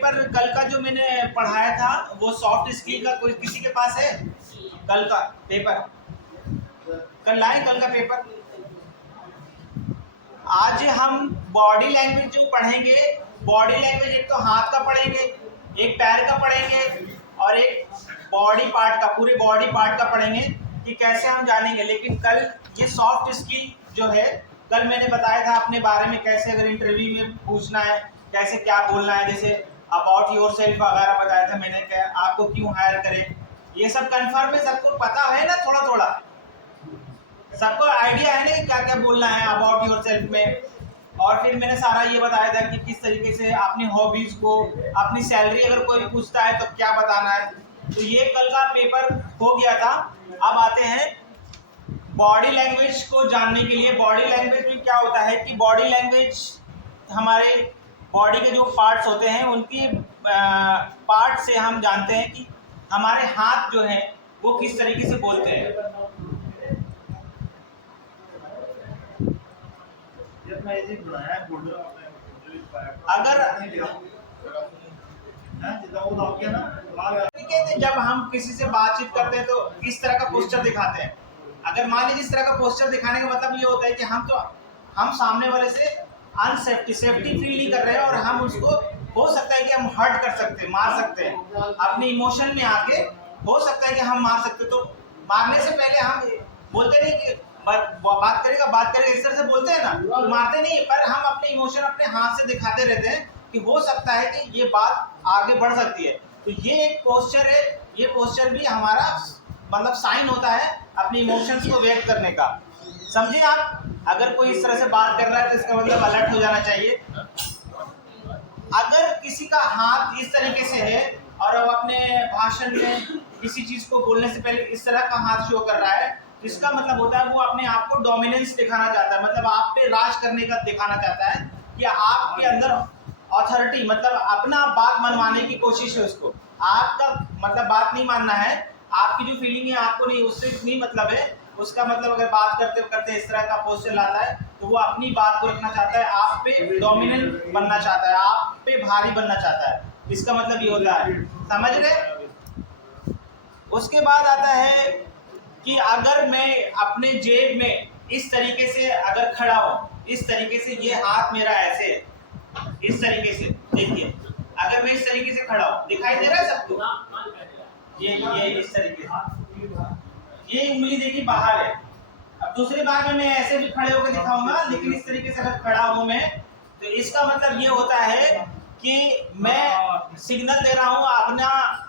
Paper कल का जो मैंने पढ़ाया था वो सॉफ्ट स्किल का कोई किसी के पास है? कल का पेपर कल लाए, कल का पेपर। आज हम बॉडी लैंग्वेज जो पढ़ेंगे, बॉडी लैंग्वेज एक तो हाथ का पढ़ेंगे, एक पैर का पढ़ेंगे और एक बॉडी पार्ट का, पूरे बॉडी पार्ट का पढ़ेंगे कि कैसे हम जानेंगे। लेकिन कल ये सॉफ्ट स्किल जो है, कल मैंने बताया था अपने बारे में कैसे अगर इंटरव्यू में पूछना है कैसे क्या बोलना है, जैसे अबाउट योर सेल्फ वगैरह बताया था मैंने, क्या आपको क्यों हायर करें, ये सब कंफर्म है, सबको पता है ना, थोड़ा थोड़ा सबको आइडिया है ना कि क्या क्या बोलना है अबाउट योर सेल्फ में। और फिर मैंने सारा ये बताया था कि किस तरीके से अपनी हॉबीज को, अपनी सैलरी अगर कोई पूछता है तो क्या बताना है। तो ये कल का पेपर हो गया था। अब आते हैं बॉडी लैंग्वेज को जानने के लिए। बॉडी लैंग्वेज में क्या होता है कि बॉडी लैंग्वेज हमारे बॉडी के जो पार्ट्स होते हैं उनकी पार्ट से हम जानते हैं कि हमारे हाथ जो हैं वो किस तरीके से बोलते हैं। अगर जब हम किसी से बातचीत करते हैं तो इस तरह का पोस्चर दिखाते हैं। अगर मान लीजिए इस तरह का पोस्चर दिखाने का मतलब ये होता है कि हम सामने वाले से सेफ्टी फील नहीं कर रहे हैं और हम उसको, हो सकता है कि हम हर्ट कर सकते हैं, मार सकते हैं, अपने इमोशन में आके हो सकता है कि हम मार सकते हैं। तो मारने से पहले हम बोलते नहीं कि बात करेगा इस तरह से बोलते हैं ना, तो मारते नहीं, पर हम अपने इमोशन अपने हाथ से दिखाते रहते हैं कि हो सकता है कि ये बात आगे बढ़ सकती है। तो ये एक पोस्चर है, ये पोस्चर भी हमारा मतलब साइन होता है अपने इमोशंस को व्यक्त करने का। समझे आप? अगर कोई इस तरह से बात कर रहा है तो इसका मतलब अलर्ट हो जाना चाहिए। अगर किसी का हाथ इस तरीके से है और वो अपने भाषण में किसी चीज को बोलने से पहले इस तरह का हाथ शो कर रहा है, तो इसका मतलब होता है वो अपने आप को डोमिनेंस दिखाना चाहता है, मतलब आप पे राज करने का दिखाना चाहता है कि आपके अंदर अथॉरिटी, मतलब अपना बात मनवाने की कोशिश है उसको। आपका मतलब बात नहीं मानना है, आपकी जो फीलिंग है आपको नहीं, उससे नहीं मतलब है उसका। मतलब अगर बात करते करते इस तरह का पोस्चर लाता है तो वो अपनी बात को रखना चाहता है, आप पे डोमिनेंट बनना चाहता है, आप पे भारी बनना चाहता है। इसका मतलब ये होता है, समझ रहे? उसके बाद आता है कि अगर मैं अपने जेब में इस तरीके से अगर खड़ा हूँ, इस तरीके से, ये हाथ मेरा ऐसे है, इस तरीके से देखिए, अगर मैं इस तरीके से खड़ा हूँ, दिखाई दे रहा है सबको? ये इस तरीके से, ये उंगली देखिए बाहर है। अब दूसरी बार में मैं ऐसे भी खड़े होकर दिखाऊंगा, लेकिन इस तरीके से अगर खड़ा हूं मैं, तो इसका मतलब ये होता है कि मैं सिग्नल दे रहा हूं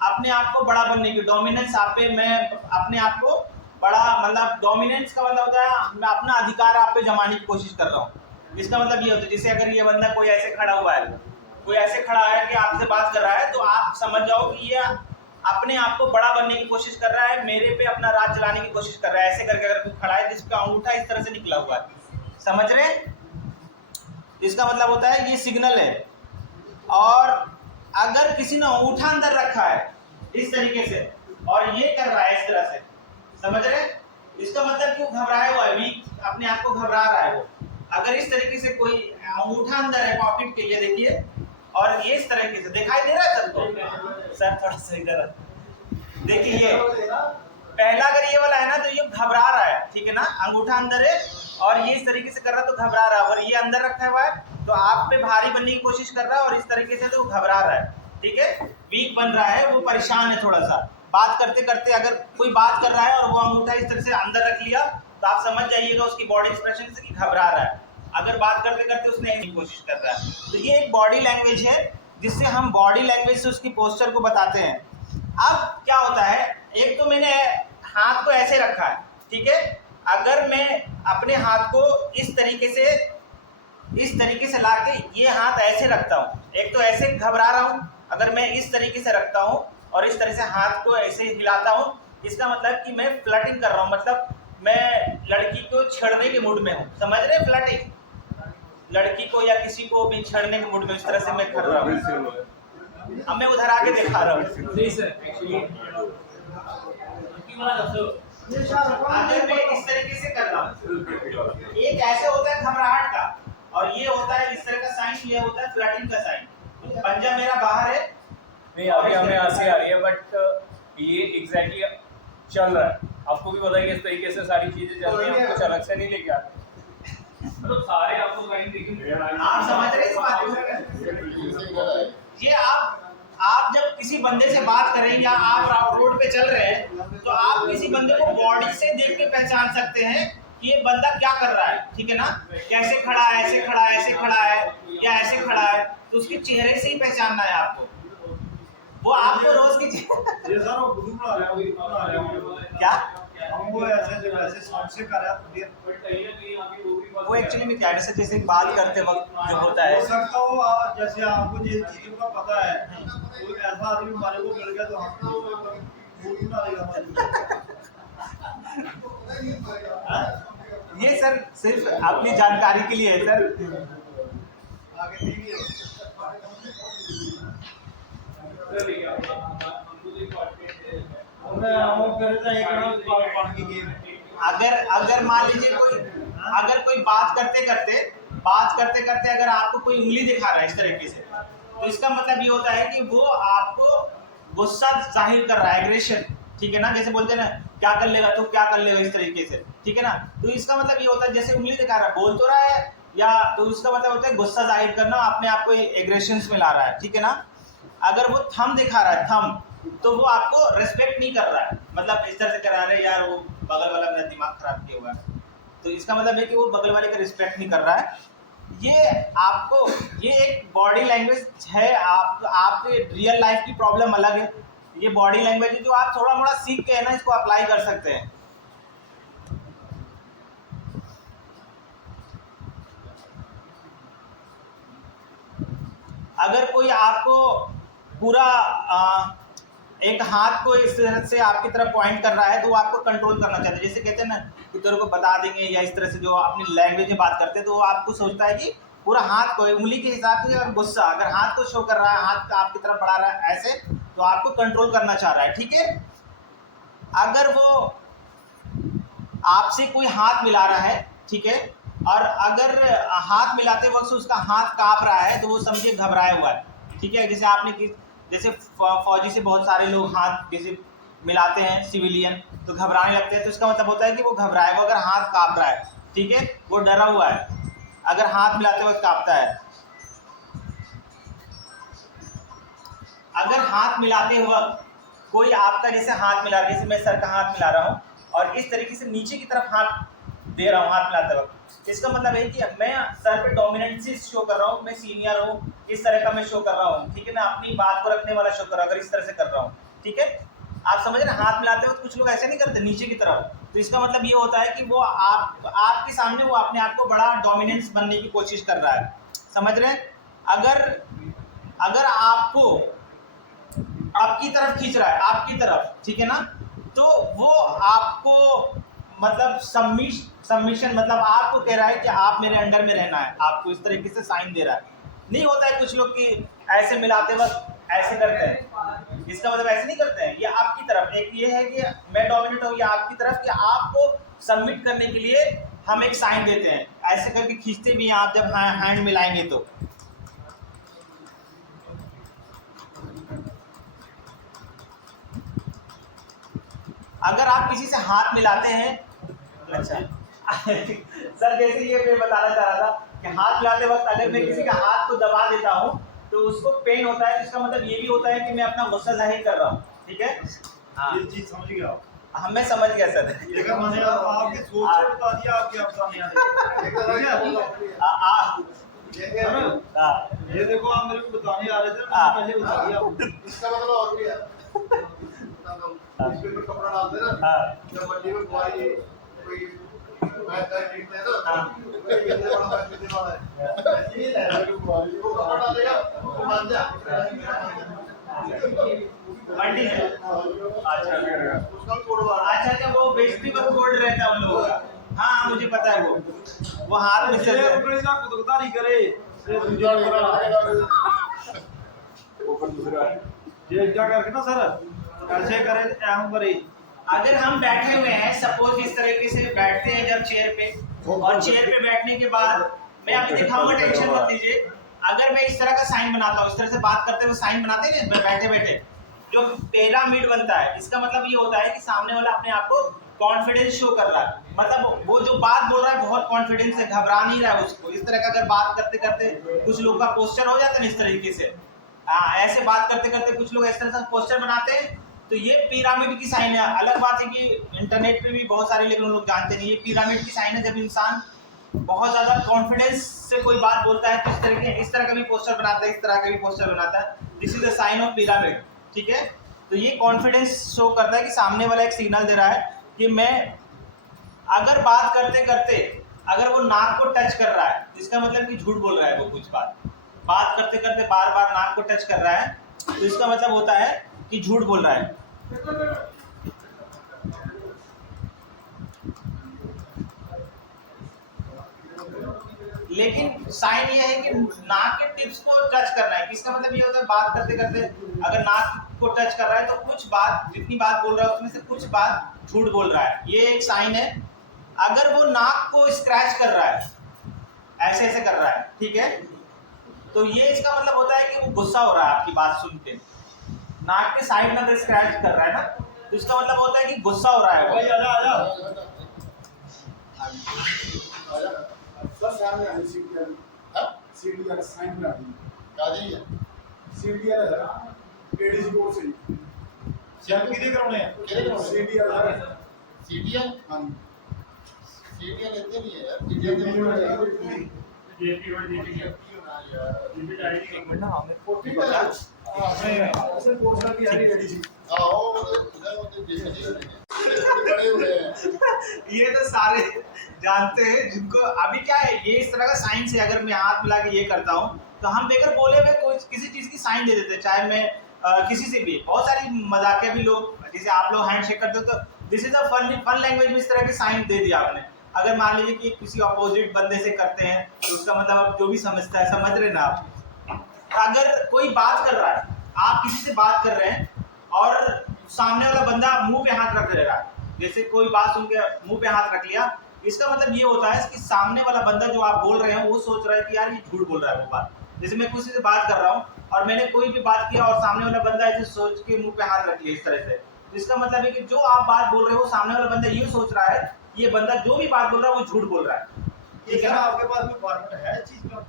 अपने आप को बड़ा बनने की, डोमिनेंस आप पे, मैं अपने आप को बड़ा, मतलब डोमिनेंस का मतलब होता है मैं अपना अधिकार आप पे जमाने की कोशिश कर रहा हूँ। इसका मतलब ये होता है, जैसे अगर ये बंदा कोई ऐसे खड़ा हुआ है, कोई ऐसे खड़ा है कि आपसे बात कर रहा है, तो आप समझ जाओ कि ये अपने आप को बड़ा बनने की कोशिश कर रहा है, मेरे पे अपना राज चलाने की कोशिश कर रहा है। ऐसे करके अगर कोई खड़ा है जिसका अंगूठा इस तरह से निकला हुआ है, समझ रहे? इसका मतलब होता है ये सिग्नल है। और अगर किसी ने अंगूठा अंदर रखा है इस तरीके से और ये कर रहा है इस तरह से, समझ रहे? इसका मतलब क्यों घबराया हुआ है, वीक, अपने आप को घबरा रहा है वो। अगर इस तरीके से कोई अंगूठा अंदर है पॉकेट के, ये देखिए, और ये इस तरीके से दिखाई दे रहा है सबको? सर थोड़ा सा इधर देखिए, ये पहला अगर ये वाला है ना तो ये घबरा रहा है, ठीक है ना, अंगूठा अंदर है और ये इस तरीके से कर रहा है तो घबरा रहा है, और ये अंदर रखा हुआ है तो आप पे भारी बनने की कोशिश कर रहा है और इस तरीके से तो घबरा रहा है, ठीक है, वीक बन रहा है, वो परेशान है थोड़ा सा। बात करते करते अगर कोई बात कर रहा है और वो अंगूठा इस तरह से अंदर रख लिया तो आप समझ जाइएगा उसकी बॉडी एक्सप्रेशन से कि घबरा रहा है, अगर बात करते करते उसने ऐसी कोशिश कर रहा है। तो ये एक बॉडी लैंग्वेज है जिससे हम बॉडी लैंग्वेज से उसकी पोस्चर को बताते हैं। अब क्या होता है, एक तो मैंने हाथ को ऐसे रखा है, ठीक है, अगर मैं अपने हाथ को इस तरीके से लाके ये हाथ ऐसे रखता हूँ, एक तो ऐसे घबरा रहा हूँ, अगर मैं इस तरीके से रखता हूँ और इस तरह से हाथ को ऐसे हिलाता हूँ, इसका मतलब कि मैं फ्लर्टिंग कर रहा हूँ, मतलब मैं लड़की को छेड़ने के मूड में हूँ, समझ रहे? फ्लर्टिंग, लड़की को या किसी को भी छेड़ने के मूड में इस तरह से मैं कर रहा हूँ। अब मैं उधर आके दिखा रहा हूँ, अगर मैं इस तरीके से कर रहा हूँ, एक ऐसे होता है घबराहट का और ये होता है इस तरह का साइन, ये होता है फ्लर्टिंग का साइन। पंजा मेरा बाहर है नहीं अभी हमें हंसी आ रही है, बट ये एग्जैक्टली चल रहा है। आपको भी पता है कि इस तरीके से सारी चीजें चल रही हैं, हम कुछ अलग से नहीं लेके आते, मतलब सारे आपको कहीं देखिए। आप समझ रहे हैं इस बात को? ये आप जब किसी बंदे से बात करें या आप रोड पे चल रहे हैं तो आप किसी बंदे को बॉडी से देख के पहचान सकते हैं कि ये बंदा क्या कर रहा है, ठीक है ना? कैसे खड़ा है, ऐसे खड़ा है, ऐसे खड़ा है या ऐसे खड़ा है, तो उसके चेहरे से ही पहचानना है आपको। वो आपको रोज की ये सर वो बुद्धू बना रहे हैं, वो बना रहे हैं क्या हम वो ऐसे साउंड से कर रहा है तो वो एक्चुअली में क्या है, जैसे बात करते वक्त जो होता है हो सकता हो जैसे आपको जिन चीजों का पता है तो ऐसा आदमी हमारे को मिल गया तो हमको बुद्धू बना देगा। ये सर सिर्फ अपनी जानकारी के लिए है सर। अगर मान लीजिए कोई बात करते करते अगर आपको कोई उंगली दिखा रहा है इस तरीके से, तो इसका मतलब ये होता है कि वो आपको गुस्सा जाहिर कर रहा है, एग्रेशन, ठीक है ना? जैसे बोलते हैं ना क्या कर लेगा तो क्या कर लेगा, इस तरीके से, ठीक है ना? तो इसका मतलब ये होता है जैसे उंगली दिखा रहा है, बोल तो रहा है या, तो उसका मतलब होता है गुस्सा जाहिर करना, अपने आप को एग्रेशन में ला रहा है, ठीक है ना? अगर वो थंब दिखा रहा है, थंब, तो वो आपको रेस्पेक्ट नहीं कर रहा है, मतलब इस तरह से करा रहे यार वो बगल वाला मेरा दिमाग खराब किया हुआ है, तो इसका मतलब है कि वो बगल वाले का रिस्पेक्ट नहीं कर रहा है। ये एक बॉडी लैंग्वेज है। आपके रियल लाइफ की प्रॉब्लम अलग है, ये बॉडी लैंग्वेज है जो आप थोड़ा मोड़ा सीख के है ना इसको अप्लाई कर सकते हैं। अगर कोई आपको पूरा एक हाथ को इस तरह से आपकी तरफ पॉइंट कर रहा है तो वो आपको कंट्रोल करना चाहता है, जैसे कहते हैं ना कि तेरे को बता देंगे, या इस तरह से जो अपनी लैंग्वेज में बात करते हैं तो वो आपको सोचता है कि पूरा हाथ को उंगली के हिसाब से, और गुस्सा अगर हाथ को शो कर रहा है, हाथ आपकी तरफ बढ़ा रहा है ऐसे, तो आपको कंट्रोल करना चाह रहा है, ठीक है? अगर वो आपसे कोई हाथ मिला रहा है, ठीक है, और अगर हाथ मिलाते वक्त उसका हाथ कांप रहा है तो वो समझिए घबराया हुआ है, ठीक है? जैसे फौजी से बहुत सारे लोग हाथ जैसे मिलाते हैं सिविलियन तो घबराने लगते हैं, तो इसका मतलब होता है कि वो घबराया हुआ, अगर हाथ कांप रहा है, ठीक है, वो डरा हुआ है अगर हाथ मिलाते वक्त कांपता है। अगर हाथ मिलाते वक्त कोई आपका जैसे हाथ मिला, जैसे मैं सर का हाथ मिला रहा हूँ और इस तरीके से नीचे की तरफ हाथ दे रहा हूँ हाथ मिलाते वक्त, इसका मतलब है कि मैं सर पे डोमिनेंसी शो कर रहा हूँ, मैं सीनियर हूँ, इस तरह का मैं शो कर रहा हूँ, ठीक है? मैं अपनी बात को रखने वाला शो कर रहा हूँ, अगर इस तरह से कर रहा हूँ, ठीक है? आप समझ रहे हैं? हाथ मिलाते वक्त कुछ लोग ऐसे नहीं करते नीचे की तरफ, तो इसका मतलब ये होता है कि वो आपके सामने वो अपने आप को बड़ा डोमिनेंस बनने की कोशिश कर रहा है, समझ रहे हैं? अगर आपको आपकी तरफ खींच रहा है, आपकी तरफ, ठीक है ना, तो वो आपको मतलब सबमिशन मतलब आपको कह रहा है कि आप मेरे अंडर में रहना है, आपको इस तरीके से साइन दे रहा है। नहीं होता है कुछ लोग कि ऐसे मिलाते वक्त ऐसे करते हैं, इसका मतलब ऐसे नहीं करते हैं, ये आपकी तरफ, एक ये है कि मैं डोमिनेट हूँ, या आपकी तरफ कि आपको सबमिट करने के लिए हम एक साइन देते हैं, ऐसे करके खींचते भी हैं आप जब हैंड मिलाएंगे तो। अगर आप किसी से हाथ मिलाते हैं, अच्छा सर जैसे ये मैं बताना चाह रहा था कि हाथ मिलाते वक्त अगर मैं किसी का हाथ को दबा देता हूँ तो उसको पेन होता है, इसका मतलब ये भी होता है कि मैं अपना गुस्सा जाहिर कर रहा हूँ, ठीक है? हाँ, ये चीज समझ गया हम मैं समझ गया सर। लेकिन मैंने आपकी सोच को बता दिया, आपकी अफसाने ये देखो आप मेरे को बताने आ रहे थे, मैंने पहले बता दिया आपको। इसका मतलब और भी है इस पे कपड़ा डालते हैं ना, जब मंडी में कोई मैच जीतते हैं ना, कोई कितने बड़ा मैच जीतने वाला है, ये है वो कपड़ा डालेगा वो मान जा मंडी है, उसका कोड वाला, अच्छा वो बेइज्जती का कोड रहता है उन लोगों का। हाँ मुझे पता है, वो हाथ में से कुदकदारी करे ये क्या करके ना सर ऐसे करे ऐम करे। अगर हम बैठे हुए हैं, सपोज इस तरीके से बैठते हैं जब चेयर पे, और चेयर पे बैठने के बाद मैं अभी दिखाऊंगा, टेंशन मत लीजिए। अगर मैं इस तरह का साइन बनाता हूँ, इस तरह से बात करते हुए साइन बनाते हैं ना बैठे बैठे, जो पिरामिड बनता है, इसका मतलब ये होता है कि सामने वाला अपने आप को कॉन्फिडेंस शो कर रहा है, मतलब वो जो बात बोल रहा है बहुत कॉन्फिडेंस से, घबरा नहीं रहा है उसको। इस तरह का अगर बात करते करते कुछ लोग का पोस्चर हो जाता है इस तरीके से, ऐसे बात करते करते कुछ लोग इस तरह से पोस्चर बनाते हैं, तो ये पिरामिड की साइन है। अलग बात है कि इंटरनेट पे भी बहुत सारे लेकिन लोग जानते नहीं, ये पिरामिड की साइन है। जब इंसान बहुत ज्यादा कॉन्फिडेंस से कोई बात बोलता है तो इस तरह का भी पोस्टर बनाता है, इस तरह का भी पोस्टर बनाता है। This is the sign of pyramid, ठीक है। तो ये कॉन्फिडेंस शो करता है कि सामने वाला एक सिग्नल दे रहा है कि मैं अगर बात करते करते अगर वो नाक को टच कर रहा है, इसका मतलब कि झूठ बोल रहा है। वो कुछ बात करते करते बार बार नाक को टच कर रहा है, तो इसका मतलब होता है कि झूठ बोल रहा है। लेकिन साइन ये है कि नाक के टिप्स को टच करना है, इसका मतलब ये होता है बात करते करते अगर नाक को टच कर रहा है तो कुछ बात, जितनी बात बोल रहा है उसमें से कुछ बात झूठ बोल रहा है, ये एक साइन है। अगर वो नाक को स्क्रैच कर रहा है, ऐसे ऐसे कर रहा है, ठीक है, तो ये इसका मतलब होता है कि वो गुस्सा हो रहा है आपकी बात सुन के। नाक के साइड में स्क्रैच कर रहा है ना, तो इसका मतलब होता है कि गुस्सा हो रहा है वो। सर सामने आनी सीढ़ी वाली, हां सीढ़ी वाला साइन बना दी काजी है सीढ़ी वाला एडीसी कोड से चेक किधे कराने हैं? किधे कराने सीढ़ी वाला सीढ़ियाँ हां सीढ़ियाँ लेते नहीं है यार सीढ़ियाँ तो जेपी और जेपी के जेपी डायरेक्ट एक मिनट ना हमें ठीक है सर कोर्स का भी आ रही एडीसी आओ उधर जैसे बड़े हुए हैं ये तो सारे जानते हैं जिनको अभी क्या है, ये इस तरह का साइन से अगर मैं हाथ मिला के ये करता हूँ तो हम बेगर बोले हुए कोई किसी चीज की साइन दे देते हैं, चाहे मैं किसी से भी। बहुत सारी मजाकिया भी लोग, जैसे आप लोग हैंड शेक करते हो तो this is a fun language में इस तरह की साइन दे दिया आपने। अगर मान लीजिए कि किसी अपोजिट बंदे से करते हैं तो उसका मतलब आप जो भी समझता है, समझ रहे ना आप। अगर कोई बात कर रहा है, आप किसी से बात कर रहे हैं और सामने वाला बंदा मुंह पे हाथ रख दे रहा है, जैसे कोई बात सुन के मुंह पे हाथ रख लिया, इसका मतलब ये होता है कि सामने वाला बंदा जो आप बोल रहे हैं वो सोच रहा है कि यार ये झूठ बोल रहा है वो बात। जैसे मैं किसी से बात कर रहा हूँ और मैंने कोई भी बात किया और सामने वाला बंदा ऐसे सोच के मुंह पे हाथ रख लिया इस तरह से, तो इसका मतलब है कि जो आप बात बोल रहे हो सामने वाला बंदा ये सोच रहा है ये बंदा जो भी बात बोल रहा है वो झूठ बोल रहा है, ठीक है ना। आपके पास कोई फॉर्मेट है इस चीज का?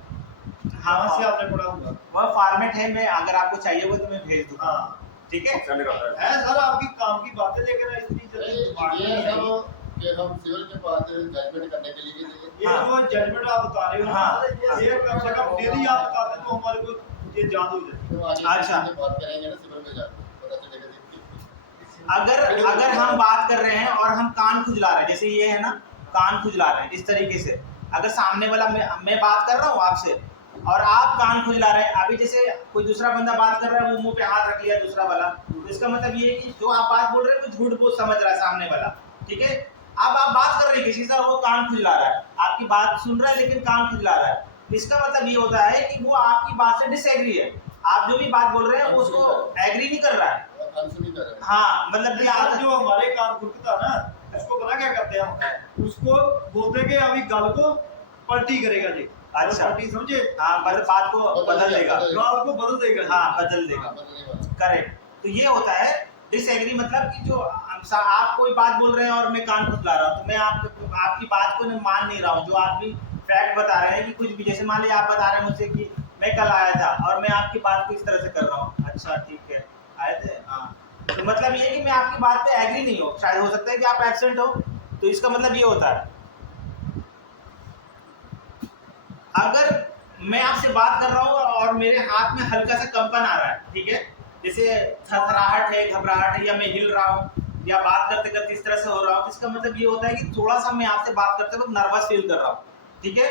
हाँ से आपने पढ़ा होगा। वह फॉर्मेट है, मैं अगर आपको चाहिए वो तो मैं भेज दूंगा, हाँ ठीक है। है सर आपकी काम की बातें लेकर इतनी जल्दी दिमाग में ये नहीं आई। सब कि हम सिविल के पास जजमेंट करने के लिए गए ये जो जजमेंट आप बता रहे हो हाँ, ना, ये कम से कम डेली आप बताते तो हमारे को ये याद हो जाए। तो आगे अच्छा। से बात करेंगे ना सिविल में जाकर पता चलेगा अगर हम बात कर रहे हैं और हम कान खुजला रहे हैं, जैसे ये है ना कान खुजला रहे हैं इस तरीके से, अगर सामने वाला मैं बात कर रहा हूँ आपसे और आप कान खुजला रहे हैं, अभी जैसे कोई दूसरा बंदा बात कर रहा है वो मुंह पे हाथ रख लिया दूसरा वाला, तो इसका मतलब ये है कि जो आप बात बोल रहे हैं वो झूठ बोल समझ रहा है सामने वाला, ठीक है। अब आप बात कर रहे हैं किसी से, वो कान खुजला रहा है, आपकी बात सुन रहा है लेकिन कान खुजला रहा है, इसका मतलब ये होता है कि वो आपकी बात से डिसएग्री है, आप जो भी बात बोल रहे हैं वो उसको एग्री नहीं कर रहा है। अनसुनी कर रहे हैं। हाँ मतलब कि यार जो हमारे कान खुलता ना, उसको पता क्या करते हैं हम, उसको बोलते हैं कि अभी गल को पलटी करेगा जी। अच्छा। पलटी समझे? हाँ मतलब बात को बदल देगा, गाल को बदल देगा। हाँ बदल देगा, हाँ, बदलने वाला। करेक्ट। तो ये होता है डिसएग्री, मतलब कि जो आप कोई बात बोल रहे हैं और मैं कान खुजला रहा हूँ, तो मैं आपकी बात को मान नहीं रहा हूँ, जो आप भी फैक्ट बता रहे हैं कि कुछ भी, जैसे मान लीजिए आप बता रहे हैं मुझसे कि मैं कल आया था और मैं आपकी बात को इस तरह से कर रहा हूँ, अच्छा ठीक है आए थे, हाँ, तो मतलब ये कि मैं आपकी बात पे एग्री नहीं हो, शायद हो सकता है कि आप एब्सेंट हो, तो इसका मतलब ये होता है। अगर मैं आपसे बात कर रहा हूँ और मेरे हाथ में हल्का सा कंपन आ रहा है, ठीक है, जैसे थरथराहट है, घबराहट है, या मैं हिल रहा हूँ या बात करते करते इस तरह से हो रहा हूँ, तो इसका मतलब ये होता है कि थोड़ा सा मैं आपसे बात करते वक्त नर्वस फील कर रहा हूँ, ठीक है।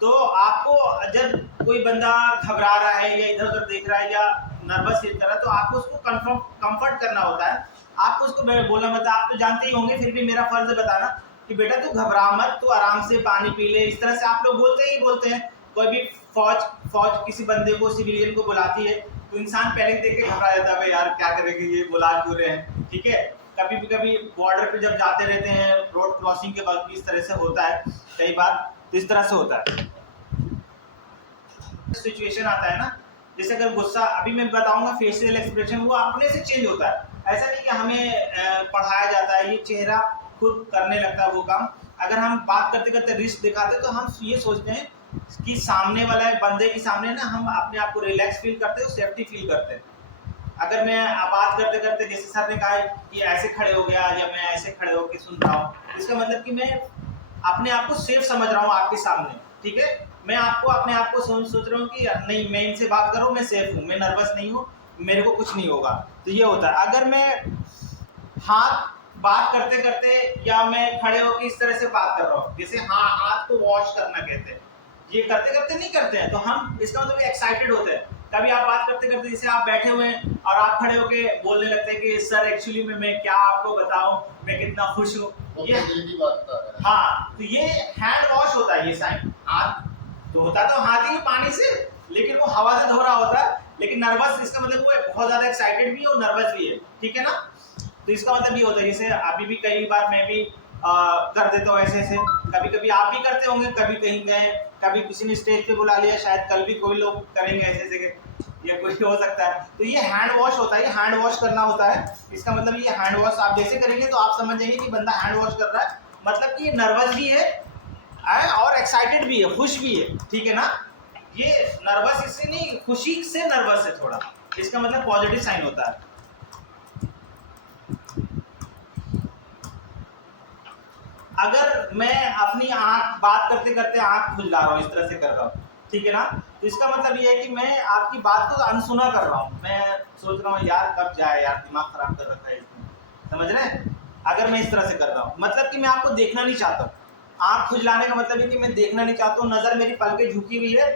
तो आपको जब कोई बंदा घबरा रहा है या इधर उधर देख रहा है या नर्वस फील कर रहा है, तो आपको उसको कंफर्ट करना होता है, आपको उसको बोलना मतलब आप तो जानते ही होंगे, फिर भी मेरा फर्ज है बताना कि बेटा तू घबरा मत, तू आराम से पानी पी ले, इस तरह से आप लोग बोलते हैं। कोई भी फौज किसी बंदे को, सिविलियन को बुलाती है तो इंसान पहले देख के घबरा जाता है, यार क्या करेंगे, ये बुला क्यों रहे हैं, ठीक है। कभी बॉर्डर पे जब जाते रहते हैं, रोड क्रॉसिंग के वक्त भी इस तरह से होता है कई बार, तो इस तरह से होता है। सिचुएशन आता है ना, जैसे अगर गुस्सा, अभी मैं बताऊंगा फेशियल एक्सप्रेशन वो अपने से चेंज होता है। ऐसा नहीं कि हमें पढ़ाया जाता है, ये चेहरा खुद करने लगता है वो काम। अगर हम बात करते करते रिस्क दिखाते तो हम ये सोचते हैं कि सामने वाला बंदे के सामने ना हम अपने आप को रिलैक्स फील करते हैं, सेफ्टी फील करते हैं। अगर मैं बात करते करते जैसे सर ने कहा कि ऐसे खड़े हो गया या मैं ऐसे खड़े होकर सुन रहा हूँ, इसका मतलब कि मैं अपने आप को सेफ समझ रहा हूँ आपके सामने, ठीक है। मैं आपको अपने आप को सोच रहा हूँ कि नहीं मैं इनसे बात कर रहा हूँ, मैं सेफ हूँ, मैं नर्वस नहीं हूँ, मेरे को कुछ नहीं होगा। तो ये होता है। अगर मैं हाथ बात करते करते या मैं खड़े होकर इस तरह से बात कर रहा हूँ, जैसे हाँ हाथ को वॉश करना कहते हैं, ये करते करते नहीं करते हैं तो हम, इसका मतलब एक्साइटेड होते हैं। कभी आप बात करते करते जैसे आप बैठे हुए हैं और आप खड़े होके बोलने लगते हैं कि सर एक्चुअली में मैं क्या आपको बताऊं, मैं कितना खुश हूँ, ये दिल की बात बता रहा है। हाँ, तो ये हैंड वॉश होता है। ये साइन हाथ तो होता तो हाथ ही पानी से, लेकिन वो हवा से धो रहा होता है, लेकिन नर्वस इसका मतलब वो बहुत ज्यादा एक्साइटेड भी है और नर्वस भी है, ठीक है ना। तो इसका मतलब ये होता है, जैसे अभी भी कई बार मैं भी कर देता हूँ ऐसे ऐसे, कभी कभी आप भी करते होंगे, कभी कहीं गए, कभी किसी ने स्टेज पे बुला लिया, शायद कल भी कोई लोग करेंगे ऐसे ऐसे, या कुछ हो सकता है। तो ये हैंड वॉश होता है, ये हैंड वॉश करना होता है। इसका मतलब ये हैंड वॉश आप जैसे करेंगे तो आप समझ जाएंगे कि बंदा हैंड वॉश कर रहा है, मतलब कि ये नर्वस भी है और एक्साइटेड भी है, खुश भी है, ठीक है ना। ये नर्वस इससे नहीं, खुशी से नर्वस है थोड़ा, इसका मतलब पॉजिटिव साइन होता है। अगर मैं अपनी आंख बात करते करते आंख खुजला रहा हूँ, इस तरह से कर रहा हूँ, ठीक है ना, तो इसका मतलब ये है कि मैं आपकी बात को अनसुना कर रहा हूँ, मैं सोच रहा हूँ यार कब जाए, यार दिमाग खराब कर रखा है इसने, समझ रहे हैं। अगर मैं इस तरह से कर रहा हूँ मतलब कि मैं आपको देखना नहीं चाहता हूँ। आंख खुजलाने का मतलब है कि मैं देखना नहीं चाहता हूँ, नज़र मेरी पलके झुकी हुई है।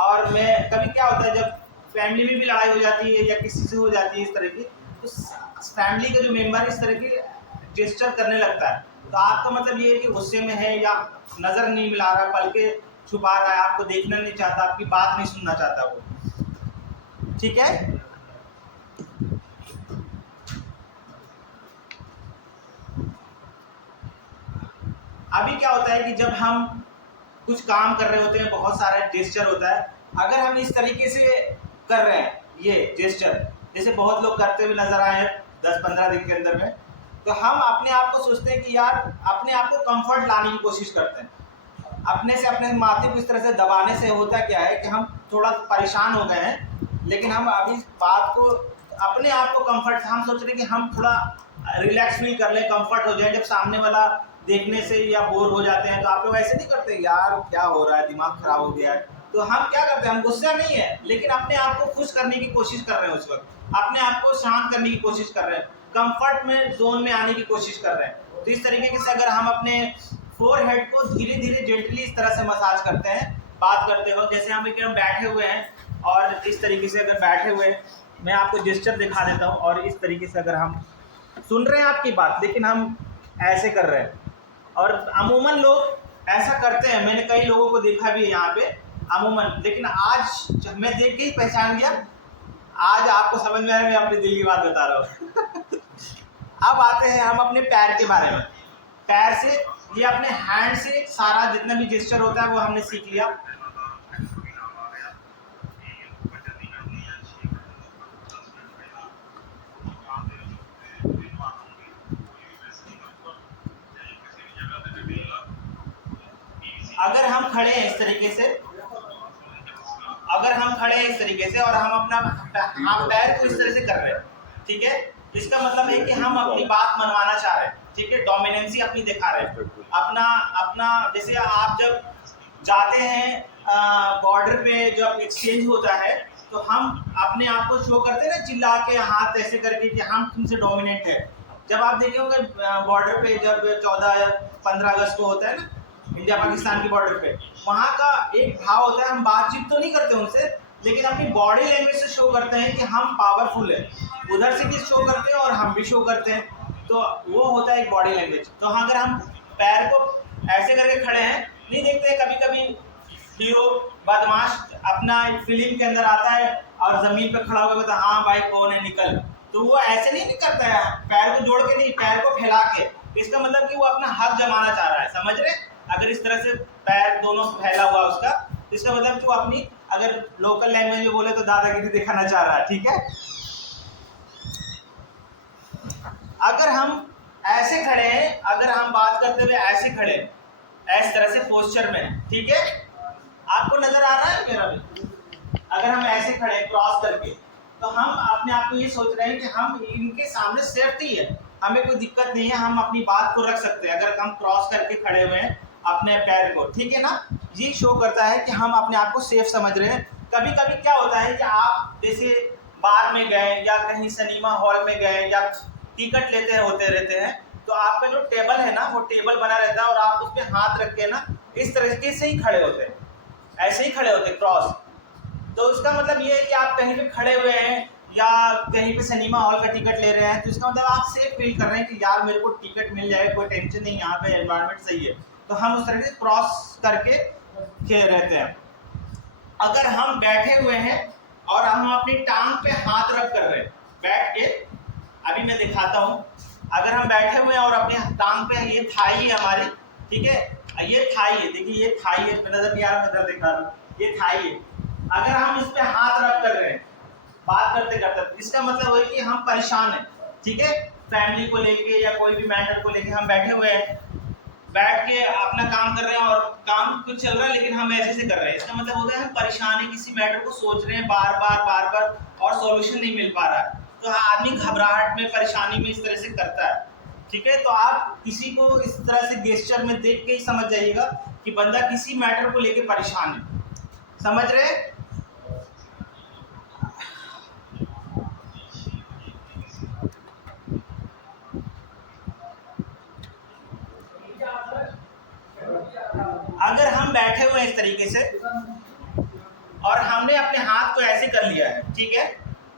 और मैं कभी क्या होता है जब फैमिली में भी लड़ाई हो जाती है या किसी से हो जाती है इस तरह की, तो फैमिली का जो मेंबर इस तरह की जेस्चर करने लगता है, तो आपका मतलब ये है कि गुस्से में है या नज़र नहीं मिला रहा, पलके छुपा रहा है, आपको देखना नहीं चाहता, आपकी बात नहीं सुनना चाहता वो, ठीक है। अभी क्या होता है कि जब हम कुछ काम कर रहे होते हैं, बहुत सारा जेस्चर होता है, अगर हम इस तरीके से कर रहे हैं ये जेस्चर, जैसे बहुत लोग करते हुए नजर आए 10-15 दिन के अंदर में, तो हम अपने आप को सोचते हैं कि यार अपने आप को कंफर्ट लाने की कोशिश करते हैं, अपने से अपने माथे को इस तरह से दबाने से होता क्या है कि हम थोड़ा परेशान हो गए हैं, लेकिन हम अभी बात को अपने आप को कंफर्ट, हम सोच रहे हैं कि हम थोड़ा रिलैक्स फील कर लें, कंफर्ट हो जाए। जब सामने वाला देखने से या बोर हो जाते हैं तो आप लोग ऐसे नहीं करते यार क्या हो रहा है, दिमाग खराब हो गया है, तो हम क्या करते हैं, हम गुस्सा नहीं है लेकिन अपने आप को खुश करने की कोशिश कर रहे हैं, उस वक्त अपने आप को शांत करने की कोशिश कर रहे हैं, कंफर्ट में जोन में आने की कोशिश कर रहे हैं। तो इस तरीके से अगर हम अपने फोरहेड को धीरे धीरे जेंटली इस तरह से मसाज करते हैं बात करते हो, जैसे हम एकदम बैठे हुए हैं और इस तरीके से अगर बैठे हुए, मैं आपको जेस्चर दिखा देता हूँ, और इस तरीके से अगर हम सुन रहे हैं आपकी बात लेकिन हम ऐसे कर रहे हैं, और अमूमन लोग ऐसा करते हैं, मैंने कई लोगों को देखा भी है यहाँ पे अमूमन, लेकिन आज मैं देख के ही पहचान गया, आज आपको समझ में आया, मैं अपने दिल की बात बता रहा हूँ। अब आते हैं हम अपने पैर के बारे में। पैर से, ये अपने हैंड से सारा जितना भी जेस्चर होता है वो हमने सीख लिया। अगर हम खड़े हैं इस तरीके से, अगर हम खड़े हैं इस तरीके से और हम अपना पैर को इस तरह से कर रहे हैं, ठीक है, इसका मतलब है कि हम अपनी बात मनवाना चाह रहे हैं, ठीक है, डोमिनेंसी अपनी दिखा रहे हैं, अपना जैसे आप जब जाते हैं बॉर्डर पे जब एक्सचेंज होता है तो हम अपने आप को शो करते हैं ना, चिल्ला के हाथ ऐसे करके कि हम तुमसे डोमिनेंट है। जब आप देखे होंगे बॉर्डर पे जब 14 या 15 अगस्त को होता है ना, इंडिया पाकिस्तान की बॉर्डर पे, वहाँ का एक भाव होता है, हम बातचीत तो नहीं करते उनसे लेकिन अपनी बॉडी लैंग्वेज से शो करते हैं कि हम पावरफुल है, उधर से भी शो करते हैं और हम भी शो करते हैं, तो वो होता है एक बॉडी लैंग्वेज। तो अगर हम पैर को ऐसे करके खड़े हैं, नहीं देखते कभी कभी हीरो बदमाश अपना फिल्म के अंदर आता है और जमीन पे खड़ा होकर कहता हाँ भाई कौन है निकल, तो वो ऐसे नहीं करता है, पैर को जोड़ के नहीं, पैर को फैला के, इसका मतलब कि वो अपना हक जमाना चाह रहा है, समझ रहे। अगर इस तरह से पैर दोनों फैला हुआ उसका, इसका मतलब जो अपनी अगर लोकल लैंग्वेज में बोले तो दादागिरी दिखाना चाह रहा है, ठीक है। अगर हम ऐसे खड़े हैं, अगर हम बात करते हुए ऐसे खड़े इस तरह से पोस्चर में, ठीक है, आपको नजर आ रहा है मेरा भी। अगर हम ऐसे खड़े क्रॉस करके तो हम अपने आप को ये सोच रहे हैं कि हम इनके सामने सेफ्टी है, हमें कोई दिक्कत नहीं है, हम अपनी बात को रख सकते हैं अगर हम क्रॉस करके खड़े हुए हैं अपने पैर को, ठीक है ना। ये शो करता है कि हम अपने आप को सेफ समझ रहे हैं। कभी कभी क्या होता है कि आप जैसे बार में गए या कहीं सिनेमा हॉल में गए या टिकट लेते होते रहते हैं, तो आपका जो टेबल है ना वो टेबल बना रहता है और आप उस पर हाथ रख के ना इस तरीके से ही खड़े होते हैं, ऐसे ही खड़े होते हैं क्रॉस। तो उसका मतलब ये है कि आप कहीं पे खड़े हुए हैं या कहीं पे सिनेमा हॉल का टिकट ले रहे हैं, तो इसका मतलब आप सेफ फील कर रहे हैं कि यार मेरे को टिकट मिल जाएगा, कोई टेंशन नहीं, यहाँ पे एनवायरनमेंट सही है, तो हम उस तरह से क्रॉस करके रहते हैं। अगर हम बैठे हुए हैं और हम अपनी टांग पे हाथ रख कर रहे हैं बैठ के, अभी मैं दिखाता हूँ, अगर हम बैठे हुए हैं और अपने टांग पे, ये थाई है हमारी, ठीक है, ये थाई है, देखिए ये थाई है, नजर नहीं आ रहा, नजर दिखा रहा हूँ, ये थाई है। अगर हम इस पे हाथ रख कर रहे हैं बात करते करते, इसका मतलब है कि हम परेशान हैं, ठीक है, फैमिली को लेके या कोई भी मैटर को लेके हम बैठे हुए हैं, बैठ के अपना काम कर रहे हैं और काम कुछ चल रहा है लेकिन हम ऐसे से कर रहे हैं, इसका मतलब होता है हम परेशान हैं, किसी मैटर को सोच रहे हैं बार बार और सॉल्यूशन नहीं मिल पा रहा है, तो आदमी घबराहट में, परेशानी में इस तरह से करता है, ठीक है। तो आप किसी को इस तरह से गेस्चर में देख के ही समझ जाइएगा कि बंदा किसी मैटर को लेके परेशान है, समझ रहे। अगर हम बैठे हुए हैं इस तरीके से और हमने अपने हाथ को ऐसे कर लिया है, ठीक है,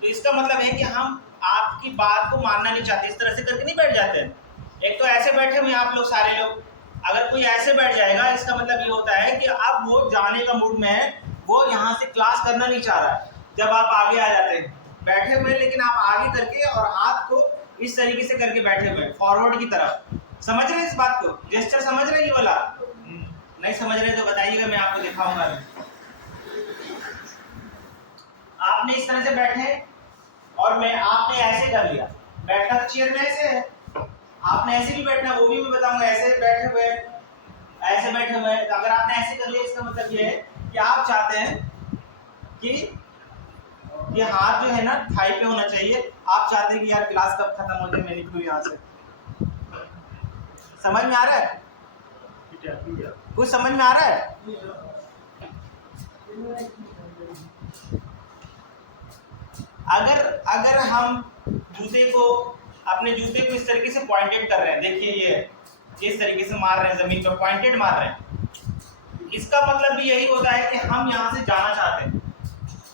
तो इसका मतलब है कि हम आपकी बात को मानना नहीं चाहते, इस तरह से करके नहीं बैठ जाते हैं। एक तो ऐसे बैठे हुए हैं आप लोग सारे लोग, अगर कोई ऐसे बैठ जाएगा इसका मतलब ये होता है कि अब वो जाने का मूड में है, वो यहाँ से क्लास करना नहीं चाह रहा है। जब आप आगे आ जाते हैं बैठे हुए लेकिन आप आगे करके और हाथ को इस तरीके से करके बैठे हुए फॉरवर्ड की तरफ, समझ रहे हैं इस बात को, जेस्चर समझ रहे हैं ये वाला, नहीं समझ रहे तो बताइएगा, मैं आपको दिखाऊंगा। आपने इस तरह से बैठे और आपने ऐसे कर लिया, बैठना चेयर में ऐसे है, आपने ऐसे भी बैठना, वो भी मैं बताऊंगा, ऐसे बैठे हुए, ऐसे बैठे हुए। तो अगर आपने ऐसे कर लिया इसका मतलब ये है कि आप चाहते हैं कि ये हाथ जो है ना थाई पे होना चाहिए, आप चाहते हैं कि यार क्लास कब खत्म हो जाए, मैं निकलूं यहाँ से। समझ में आ रहा है? कुछ समझ में आ रहा है? अगर हम जूते को, अपने जूते को इस तरीके से पॉइंटेड कर रहे हैं, देखिए ये इस तरीके से मार रहे हैं जमीन पर, पॉइंटेड मार रहे हैं, इसका मतलब भी यही होता है कि हम यहाँ से जाना चाहते हैं।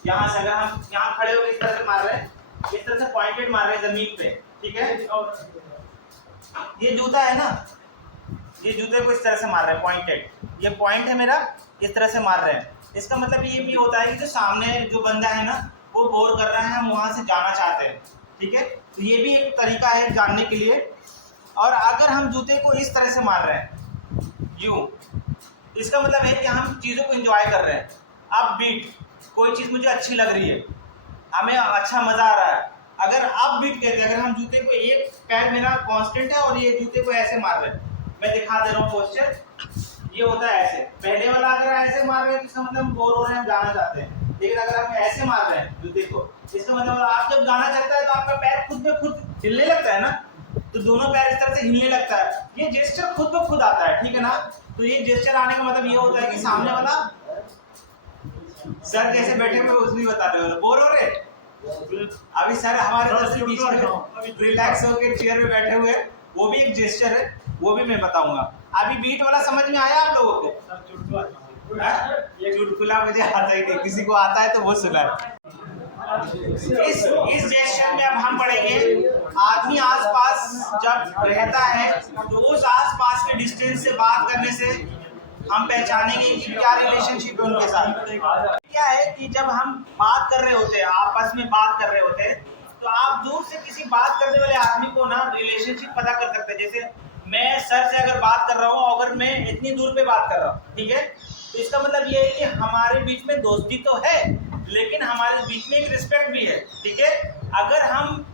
यहाँ से अगर हम यहाँ खड़े होकर इस तरह से मार रहे हैं, इस तरह से पॉइंटेड मार रहे हैं जमीन पे, ठीक है, ये जूता है ना, ये जूते को इस तरह से मार रहे हैं पॉइंटेड, ये पॉइंट है मेरा, इस तरह से मार रहे हैं। इसका मतलब ये भी होता है कि जो सामने जो बंदा है ना वो बोर कर रहा है, हम वहां से जाना चाहते हैं, ठीक है, तो ये भी एक तरीका है जानने के लिए। और अगर हम जूते को इस तरह से मार रहे हैं यूं, इसका मतलब है कि हम चीज़ों को एंजॉय कर रहे हैं। अब बीट, कोई चीज़ मुझे अच्छी लग रही है, हमें अच्छा मज़ा आ रहा है, अगर अब बीट कहते हैं, अगर हम जूते को, एक पैर मेरा कांस्टेंट है और ये जूते को ऐसे मार रहे हैं, मैं दिखा दे रहा हूँ पोस्चर, ये होता है ऐसे, पहले वाला अगर ऐसे मार रहे हैं तो इसका मतलब हम बोर हो रहे हैं, हम जाना चाहते हैं, लेकिन अगर हम ऐसे मार रहे हैं जूते को, इसका मतलब आप जब गाना चलता है तो आपका पैर खुद ब खुद हिलने लगता है ना, तो दोनों पैर इस तरह से हिलने लगता है, ये जेस्चर खुद ब खुद आता है, ठीक है ना। तो ये जेस्चर आने का मतलब ये होता है कि सामने वाला सर जैसे बैठे हुए उसमें बताते हो बोर हो रहे, अभी सर हमारे बीच में रिलैक्स होकर चेयर में बैठे हुए, वो भी एक जेस्चर है, वो भी मैं बताऊंगा। अभी बीट वाला समझ में आया आप लोगों को? ये चुटकुला मुझे आता ही नहीं, किसी को आता है तो वो सुना है। इस जेस्चर में अब हम पढ़ेंगे, आदमी आसपास जब रहता है तो उस आसपास के डिस्टेंस से बात करने से हम पहचानेंगे कि क्या रिलेशनशिप है उनके साथ। क्या है कि जब हम बात कर रहे होते हैं, आपस में बात कर रहे होते हैं, तो आप दूर से किसी बात करने वाले आदमी को ना रिलेशनशिप पता कर सकते हैं। जैसे मैं सर से अगर बात कर रहा हूँ, अगर मैं इतनी दूर पे बात कर रहा हूँ, ठीक है, तो इसका मतलब ये है कि हमारे बीच में दोस्ती तो है, लेकिन हमारे बीच में एक रिस्पेक्ट भी है, ठीक है। अगर हम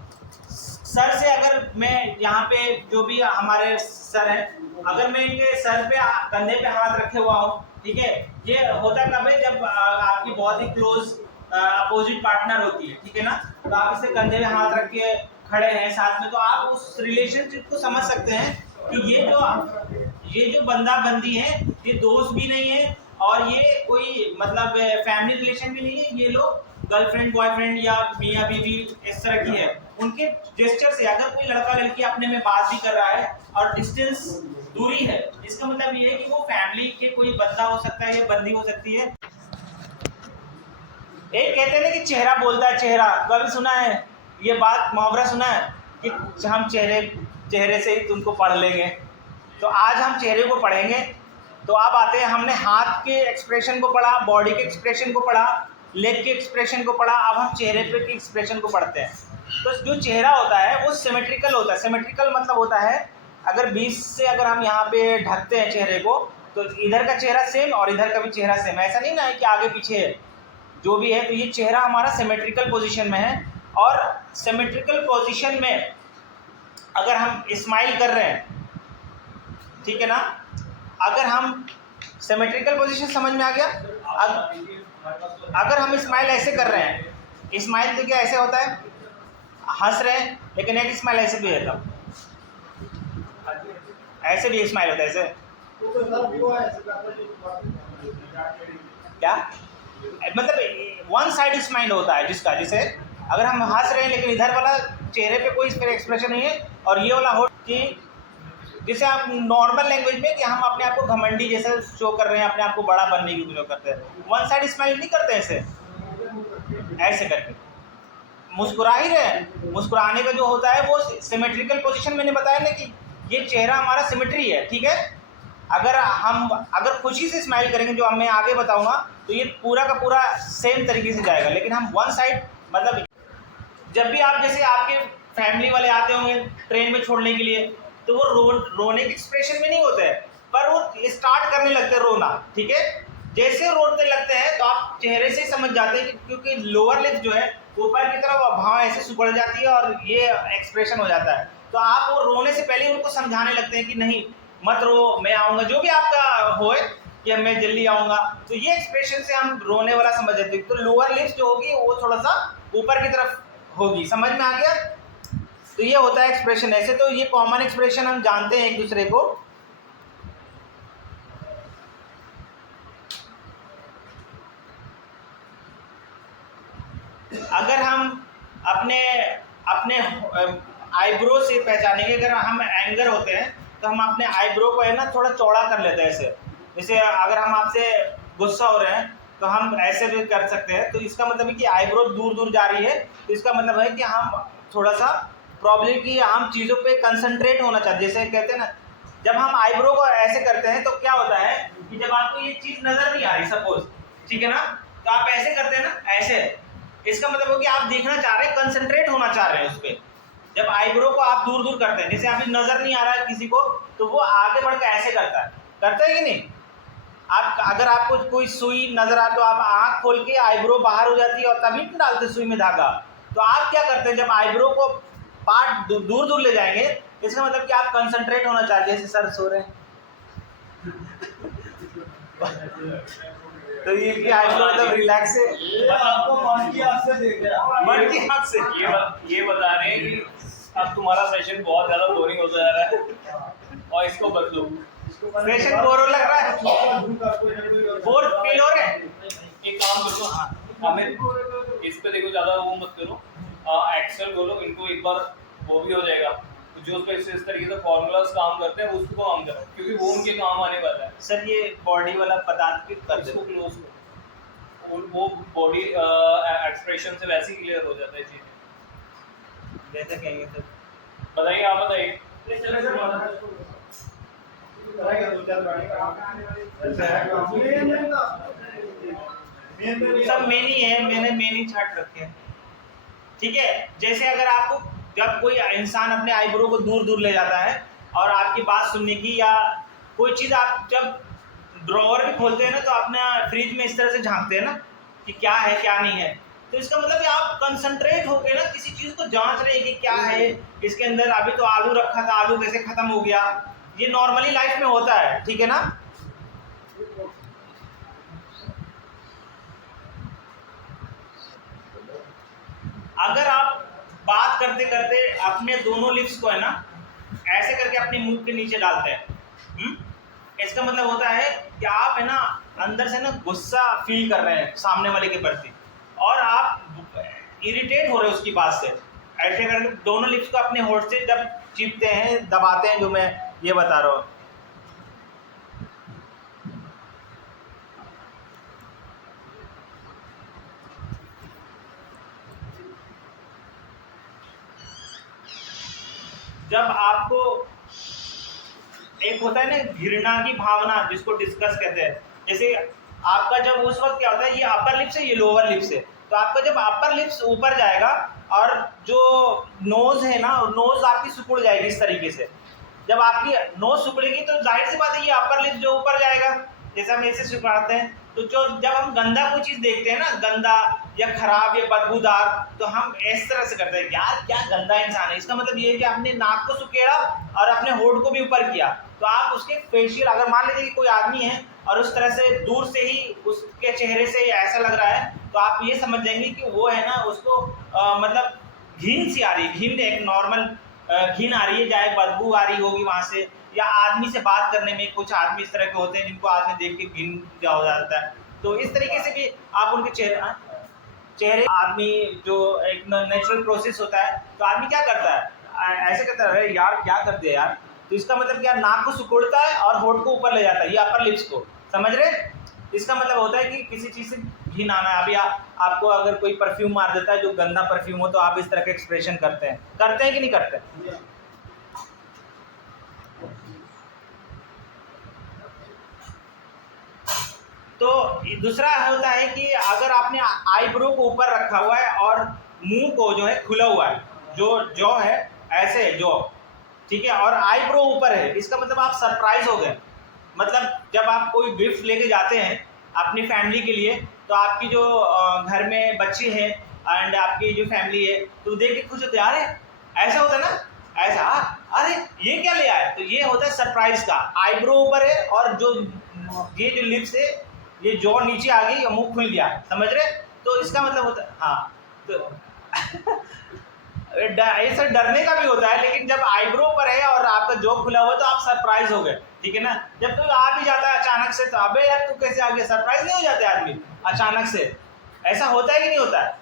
सर से, अगर मैं यहाँ पे जो भी हमारे सर हैं, अगर मैं इनके सर पे कंधे पे हाथ रखे हुआ हूँ, ठीक है, ये होता कब है जब आपकी बहुत ही क्लोज अपोजिट पार्टनर होती है, ठीक है ना, तो आप इसे कंधे पे हाथ रख के खड़े हैं साथ में, तो आप उस रिलेशनशिप को समझ सकते हैं कि ये जो बंदा बंदी है, ये दोस्त भी नहीं है और ये कोई मतलब फैमिली रिलेशन भी नहीं है, ये लोग गर्लफ्रेंड बॉयफ्रेंड या मियाँ बीवी इस तरह की है। उनके जेस्चर से अगर कोई लड़का लड़की अपने में बात भी कर रहा है और डिस्टेंस दूरी है, इसका मतलब ये है कि वो फैमिली के कोई बंदा हो सकता है या बंदी हो सकती है। एक कहते हैं ना कि चेहरा बोलता है, चेहरा कभी सुना है ये बात, मुहावरा सुना है कि हम चेहरे से ही तुमको पढ़ लेंगे। तो आज हम चेहरे को पढ़ेंगे। तो अब आते हैं, हमने हाथ के एक्सप्रेशन को पढ़ा, बॉडी के एक्सप्रेशन को पढ़ा, लेग के एक्सप्रेशन को पढ़ा, अब हम चेहरे पे के एक्सप्रेशन को पढ़ते हैं। तो जो चेहरा होता है वो सिमेट्रिकल होता है। सिमेट्रिकल मतलब होता है अगर बीच से अगर हम यहाँ पे ढकते हैं चेहरे को, तो इधर का चेहरा सेम और इधर का भी चेहरा सेम, ऐसा नहीं ना है कि आगे पीछे है, जो भी है। तो ये चेहरा हमारा सिमेट्रिकल पोजीशन में है। और सिमेट्रिकल पोजीशन में अगर हम स्माइल कर रहे हैं, ठीक है ना, अगर हम सिमेट्रिकल पोजीशन समझ में आ गया। अगर हम स्माइल ऐसे कर रहे हैं, स्माइल तो क्या ऐसे होता है, हंस रहे हैं, लेकिन एक स्माइल ऐसे भी होता है, ऐसे भी स्माइल होता है, ऐसे क्या मतलब वन साइड स्माइल होता है जिसका, जिसे अगर हम हंस रहे हैं लेकिन इधर वाला चेहरे पे कोई एक्सप्रेशन नहीं है, और ये वाला हो कि जिसे आप नॉर्मल लैंग्वेज में कि हम अपने आप को घमंडी जैसे शो कर रहे हैं, अपने आप को बड़ा बनने की कोशिश करते हैं, वन साइड स्माइल नहीं करते ऐसे करके मुस्कुरा ही रहे हैं। मुस्कुराने का जो होता है वो सिमेट्रिकल पोजीशन, मैंने बताया ना कि ये चेहरा हमारा सिमेट्री है, ठीक है। अगर खुशी से स्माइल करेंगे, जो मैं आगे बताऊंगा, तो ये पूरा का पूरा सेम तरीके से जाएगा। लेकिन हम वन साइड मतलब जब भी आप, जैसे आपके फैमिली वाले आते होंगे ट्रेन में छोड़ने के लिए, तो वो रोने के एक्सप्रेशन में नहीं होते हैं, पर वो स्टार्ट करने लगते हैं रोना, ठीक है। जैसे रोने लगते हैं तो आप चेहरे से समझ जाते हैं कि क्योंकि लोअर लिप जो है ऊपर की तरफ भाव ऐसे सुबड़ जाती है और ये एक्सप्रेशन हो जाता है। तो आप वो रोने से पहले उनको समझाने लगते हैं कि नहीं मत रो, मैं आऊँगा, जो भी आपका होए कि मैं जल्दी आऊँगा। तो ये एक्सप्रेशन से हम रोने वाला समझ जाते हैं। तो लोअर लिप्स जो होगी वो थोड़ा सा ऊपर की तरफ होगी, समझ में आ गया। तो ये होता है एक्सप्रेशन ऐसे। तो ये कॉमन एक्सप्रेशन हम जानते हैं एक दूसरे को। अगर हम अपने आईब्रो से पहचानेंगे, अगर हम एंगर होते हैं तो हम अपने आईब्रो को है ना थोड़ा चौड़ा कर लेते हैं ऐसे। जैसे अगर हम आपसे गुस्सा हो रहे हैं तो हम ऐसे भी कर सकते हैं। तो इसका मतलब है कि आईब्रो दूर दूर जा रही है, तो इसका मतलब है कि हम थोड़ा सा प्रॉब्लम की हम चीज़ों पे कंसंट्रेट होना चाहते हैं। जैसे कहते हैं ना, जब हम आईब्रो को ऐसे करते हैं तो क्या होता है कि जब आपको ये चीज़ नज़र नहीं आ रही सपोज, ठीक है ना, तो आप ऐसे करते हैं ना ऐसे, इसका मतलब हो कि आप देखना चाह रहे हैं, कंसंट्रेट होना चाह रहे हैं उस पर। जब आईब्रो को आप दूर दूर करते हैं, जैसे अभी नज़र नहीं आ रहा है किसी को, तो वो आगे बढ़कर ऐसे करता है कि नहीं। आप अगर आपको कोई सुई नजर आ तो आप आँख खोल के आईब्रो बाहर हो जाती है और तभी डालते सुई में धागा। तो आप क्या करते हैं, जब आईब्रो को पार्ट दूर दूर ले जाएंगे, इसका मतलब कि आप कंसंट्रेट होना चाहिए। जैसे सर सो रहे हैं तो ये आईब्रो मतलब रिलैक्स है, आपको मन की आँख से देख रहा है। मन की आँख से ये बता रहे हैं कि अब तुम्हारा सेशन बहुत ज्यादा बोरिंग होता जा रहा है और इसको बदलो। सेशन बोर लग रहा है, बोर फील हो रहे हैं। एक काम करो, हमें इस पे देखो ज्यादा वो मत करो, एक्सेल बोलो इनको, एक बार वो भी हो जाएगा। तो जो उस पर इस तरीके से फॉर्मूलाज काम करते हैं उसको काम करो, क्योंकि वो उनके काम आने वाला है। सर ये बॉडी वाला पदार्थ भी कर इसको दो, क्लोज करो, वो बॉडी एक्सप्रेशन से वैसे ही क्लियर हो जाता है चीजें। जैसे कहेंगे सर। बताइए, आप बताइए। सब मेनी है, मैंने मेनी छाट रखे हैं, ठीक है। जैसे अगर आपको जब कोई इंसान अपने आईब्रो को दूर दूर ले जाता है और आपकी बात सुनने की या कोई चीज़ आप जब ड्रॉवर भी खोलते हैं ना तो अपना फ्रिज में इस तरह से झांकते हैं ना कि क्या है क्या नहीं है, तो इसका मतलब कि आप कंसंट्रेट होकर ना किसी चीज़ को जांच रहे हैं कि क्या है इसके अंदर। अभी तो आलू रखा था, आलू कैसे खत्म हो गया, ये नॉर्मली लाइफ में होता है, ठीक है ना। अगर आप बात करते करते अपने दोनों लिप्स को है ना ऐसे करके अपने मुंह के नीचे डालते हैं, इसका मतलब होता है कि आप है ना अंदर से ना गुस्सा फील कर रहे हैं सामने वाले के प्रति और आप इरिटेट हो रहे हैं उसकी बात से। ऐसे करके दोनों लिप्स को अपने होठ से जब चिपते हैं, दबाते हैं, जो मैं ये बता रहा हूँ। जब आपको एक होता है ना घृणा की भावना जिसको डिस्कस कहते हैं, जैसे आपका जब उस वक्त क्या होता है, ये अपर लिप्स है, ये लोअर लिप्स है, तो आपका जब अपर लिप्स ऊपर जाएगा और जो नोज है ना, नोज आपकी सिकुड़ जाएगी इस तरीके से। जब आपकी नोज सिकुड़ेगी तो जाहिर सी बात है ये अपर लिप्स जो ऊपर जाएगा, जैसे हम ऐसे सिकुड़ाते हैं। तो जो जब हम गंदा कोई चीज़ देखते हैं ना, गंदा या खराब या बदबूदार, तो हम इस तरह से करते हैं, यार क्या गंदा इंसान है। इसका मतलब ये है कि आपने नाक को सुकेड़ा और अपने होठ को भी ऊपर किया, तो आप उसके फेशियल, अगर मान लीजिए कि कोई आदमी है और उस तरह से दूर से ही उसके चेहरे से ऐसा लग रहा है, तो आप ये समझ जाएंगे कि वो है ना उसको मतलब घिन सी आ रही है, घिन एक नॉर्मल घिन आ रही है, चाहे बदबू आ रही होगी वहाँ से, या आदमी से बात करने में कुछ आदमी इस तरह के होते हैं जिनको आदमी देख के घिन क्या हो जाता है। तो इस तरीके से भी आप उनके चेहरे आदमी जो एक नेचुरल प्रोसेस होता है, तो आदमी क्या करता है, ऐसे करता है, यार क्या करते हैं यार, तो इसका मतलब क्या, नाक को सिकुड़ता है और होठ को ऊपर ले जाता है, ये अपर लिप्स को, समझ रहे। इसका मतलब होता है कि किसी चीज़ से घिन आना है। अभी आपको अगर कोई परफ्यूम मार देता है जो गंदा परफ्यूम हो, तो आप इस तरह के एक्सप्रेशन करते हैं कि नहीं करते। तो दूसरा होता है कि अगर आपने आईब्रो को ऊपर रखा हुआ है और मुंह को जो है खुला हुआ है, जो जॉ है ऐसे जॉ, ठीक है, और आईब्रो ऊपर है, इसका मतलब आप सरप्राइज हो गए। मतलब जब आप कोई गिफ्ट लेके जाते हैं अपनी फैमिली के लिए, तो आपकी जो घर में बच्चे हैं एंड आपकी जो फैमिली है, तो देख के खुश होते हैं, अरे ऐसा होता है ना, ऐसा अरे ये क्या ले आए, तो ये होता है सरप्राइज का। आईब्रो ऊपर है और जो ये जो लिप्स है, ये जॉ नीचे आ गई और मुंह खुल गया, समझ रहे। तो इसका मतलब होता है, हाँ, तो ऐसा डरने का भी होता है, लेकिन जब आईब्रो पर है और आपका जॉ खुला हुआ तो आप सरप्राइज हो गए, ठीक है ना। जब कोई आ भी जाता है अचानक से, तो अबे यार तू कैसे आ गया, सरप्राइज नहीं हो जाते आदमी अचानक से। ऐसा होता है कि नहीं होता है,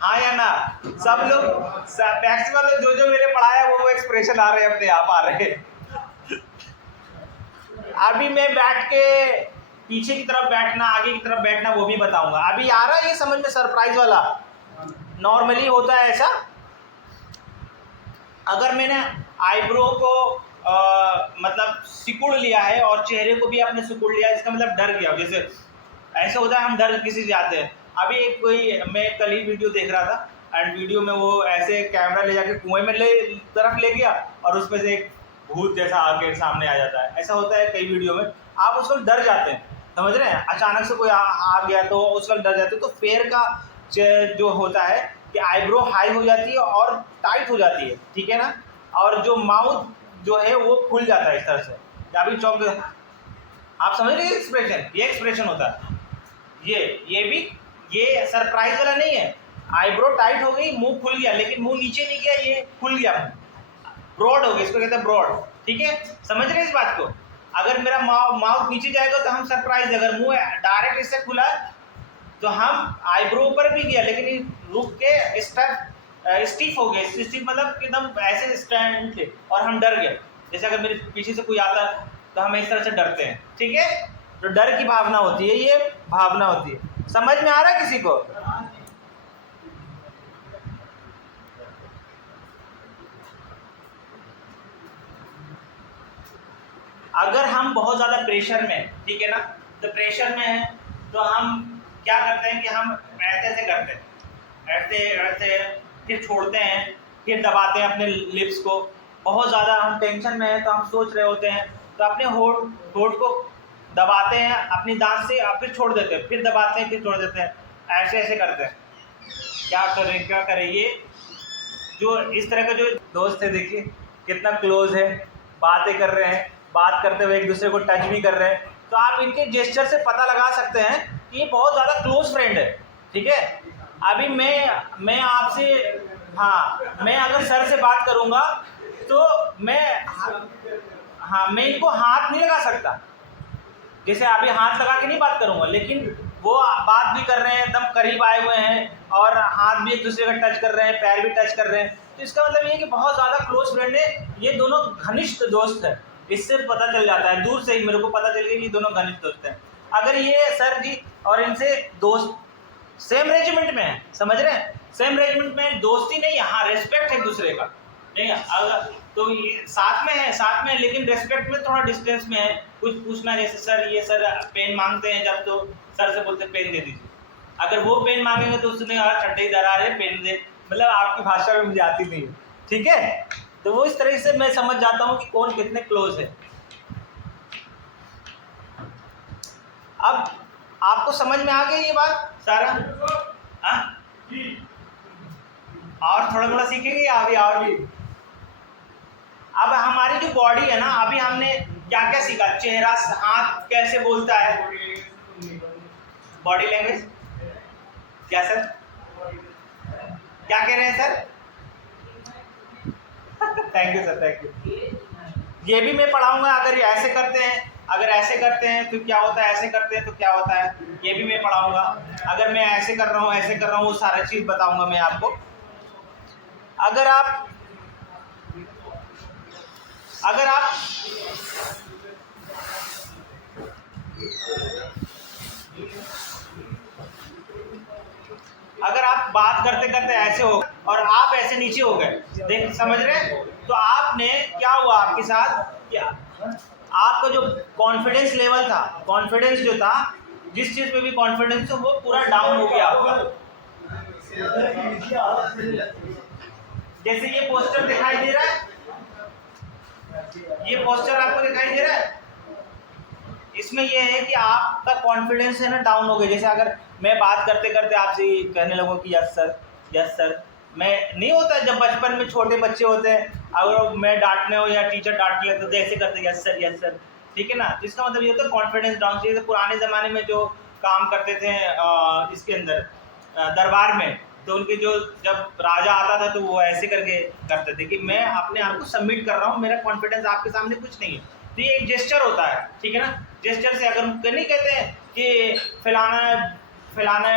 हाँ या ना। सब लोग मैक्सिमम लोग जो मेरे पढ़ाया वो एक्सप्रेशन आ रहे हैं, अपने आप आ रहे हैं। अभी मैं बैठ के पीछे की तरफ बैठना, आगे की तरफ बैठना, वो भी बताऊंगा। अभी आ रहा है ये समझ में, सरप्राइज वाला नॉर्मली होता है ऐसा। अगर मैंने आईब्रो को मतलब सिकुड़ लिया है और चेहरे को भी आपने सिकुड़ लिया, इसका मतलब डर गया। जैसे ऐसा होता है हम डर किसी से जाते हैं। अभी एक कोई, मैं कल ही वीडियो देख रहा था एंड वीडियो में वो ऐसे कैमरा ले जाके कुएं में तरफ ले गया और उसमें से एक भूत जैसा आके सामने आ जाता है। ऐसा होता है कई वीडियो में, आप उस वक्त डर जाते हैं, समझ रहे हैं। अचानक से कोई आ गया तो उस वक्त डर जाते हैं। तो फेयर का जो होता है कि आईब्रो हाई हो जाती है और टाइट हो जाती है, ठीक है ना, और जो माउथ जो है वो खुल जाता है इस तरह से। अभी चौक, आप समझ रहे हैं एक्सप्रेशन, ये एक्सप्रेशन होता है। ये भी, ये सरप्राइज वाला नहीं है। आईब्रो टाइट हो गई, मुंह खुल गया, लेकिन मुंह नीचे नहीं गया, ये खुल गया, ब्रॉड हो गया, इसको कहते हैं ब्रॉड, ठीक है। समझ रहे हैं इस बात को। अगर मेरा माउथ नीचे जाएगा तो हम सरप्राइज, अगर मुंह डायरेक्ट इससे खुला तो हम आईब्रो ऊपर भी गया लेकिन रुक के स्टिफ हो गया। स्टिफ मतलब एकदम ऐसे स्टैंड थे और हम डर गए। जैसे अगर मेरे पीछे से कोई आता तो हम इस तरह से डरते हैं, ठीक है। तो डर की भावना होती है, ये भावना होती है। समझ में आ रहा है किसी को। अगर हम बहुत ज़्यादा प्रेशर में, ठीक है ना, तो प्रेशर में है तो हम क्या करते हैं कि हम ऐसे ऐसे करते हैं, ऐसे ऐसे, फिर छोड़ते हैं, फिर दबाते हैं अपने लिप्स को। बहुत ज़्यादा हम टेंशन में हैं तो हम सोच रहे होते हैं तो अपने होठ को दबाते हैं अपनी दांत से और फिर छोड़ देते हैं, फिर दबाते हैं, फिर छोड़ देते हैं, ऐसे ऐसे करते हैं। क्या करें ये जो इस तरह का जो दोस्त है, देखिए कितना क्लोज है, बातें कर रहे हैं, बात करते हुए एक दूसरे को टच भी कर रहे हैं। तो आप इनके जेस्चर से पता लगा सकते हैं कि ये बहुत ज़्यादा क्लोज फ्रेंड है। ठीक है, अभी मैं आपसे, हाँ, मैं अगर सर से बात करूँगा तो मैं इनको हाथ नहीं लगा सकता, जैसे अभी हाथ लगा के नहीं बात करूँगा, लेकिन वो बात भी कर रहे हैं, एकदम करीब आए हुए हैं और हाथ भी एक दूसरे का टच कर रहे हैं, पैर भी टच कर रहे हैं। तो इसका मतलब ये है कि बहुत ज़्यादा क्लोज फ्रेंड है, ये दोनों घनिष्ठ दोस्त है। इससे पता चल जाता है, दूर से ही मेरे को पता चल गया कि दोनों घनिष्ठ दोस्त हैं। अगर ये सर जी और इनसे दोस्त सेम रेजिमेंट में है, समझ रहे हैं, सेम रेजिमेंट में, दोस्ती नहीं, हाँ रेस्पेक्ट है एक दूसरे का, नहीं अगर तो ये साथ में है, लेकिन रेस्पेक्ट में थोड़ा डिस्टेंस में है। कुछ पूछना, जैसे सर ये सर पेन मांगते हैं जब, तो सर से बोलते पेन दे दीजिए। अगर वो पेन मांगेंगे तो उसने कहा ठट्टे दरार है, पेन दे, मतलब आपकी भाषा में मुझे आती नहीं है। ठीक है, तो वो इस तरह से मैं समझ जाता हूँ कि कौन कितने क्लोज है। अब आपको समझ में आ गई ये बात सारा? हाँ, और थोड़ा थोड़ा सीखेंगे अभी और भी। अब हमारी जो बॉडी है ना, अभी हमने क्या क्या सीखा, चेहरा, हाथ कैसे बोलता है, बॉडी लैंग्वेज क्या सर, क्या कह रहे हैं sir? Thank you sir, thank you. ये भी मैं पढ़ाऊंगा, अगर ऐसे करते हैं, अगर ऐसे करते हैं तो क्या होता है, ऐसे करते हैं तो क्या होता है, ये भी मैं पढ़ाऊंगा। अगर मैं ऐसे कर रहा हूँ, ऐसे कर रहा हूँ, वो सारा चीज़ बताऊंगा मैं आपको। अगर आप बात करते करते ऐसे हो और आप ऐसे नीचे हो गए, देख समझ रहे हैं, तो आपने क्या हुआ आपके साथ, क्या आपका जो कॉन्फिडेंस लेवल था, कॉन्फिडेंस जो था, जिस चीज़ पे भी कॉन्फिडेंस था, वो पूरा डाउन हो गया आपका। जैसे ये पोस्टर दिखाई दे रहा है, ये पोस्टर आपको दिखाई दे रहा है, इसमें ये है कि आपका कॉन्फिडेंस है ना डाउन हो गया। जैसे अगर मैं बात करते करते आपसे कहने लगूँ कि यस सर, मैं नहीं होता जब बचपन में छोटे बच्चे होते हैं, अगर मैं डांटने हो या टीचर डांट लेते तो ऐसे करते यस सर, ठीक है ना। तो इसका मतलब ये होता है कॉन्फिडेंस डाउन। जैसे पुराने ज़माने में जो काम करते थे इसके अंदर दरबार में, तो उनके जो जब राजा आता था तो वो ऐसे करके करते थे कि मैं अपने आप को सबमिट कर रहा हूँ, मेरा कॉन्फिडेंस आपके सामने कुछ नहीं है। तो ये एक जेस्चर होता है, ठीक है ना। जेस्चर से अगर नहीं कहते हैं कि फलाना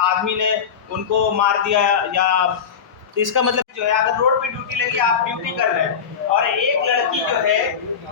आदमी ने उनको मार दिया, या तो इसका मतलब जो है अगर रोड पे ड्यूटी लगी, आप ड्यूटी कर रहे हैं और एक लड़की जो है,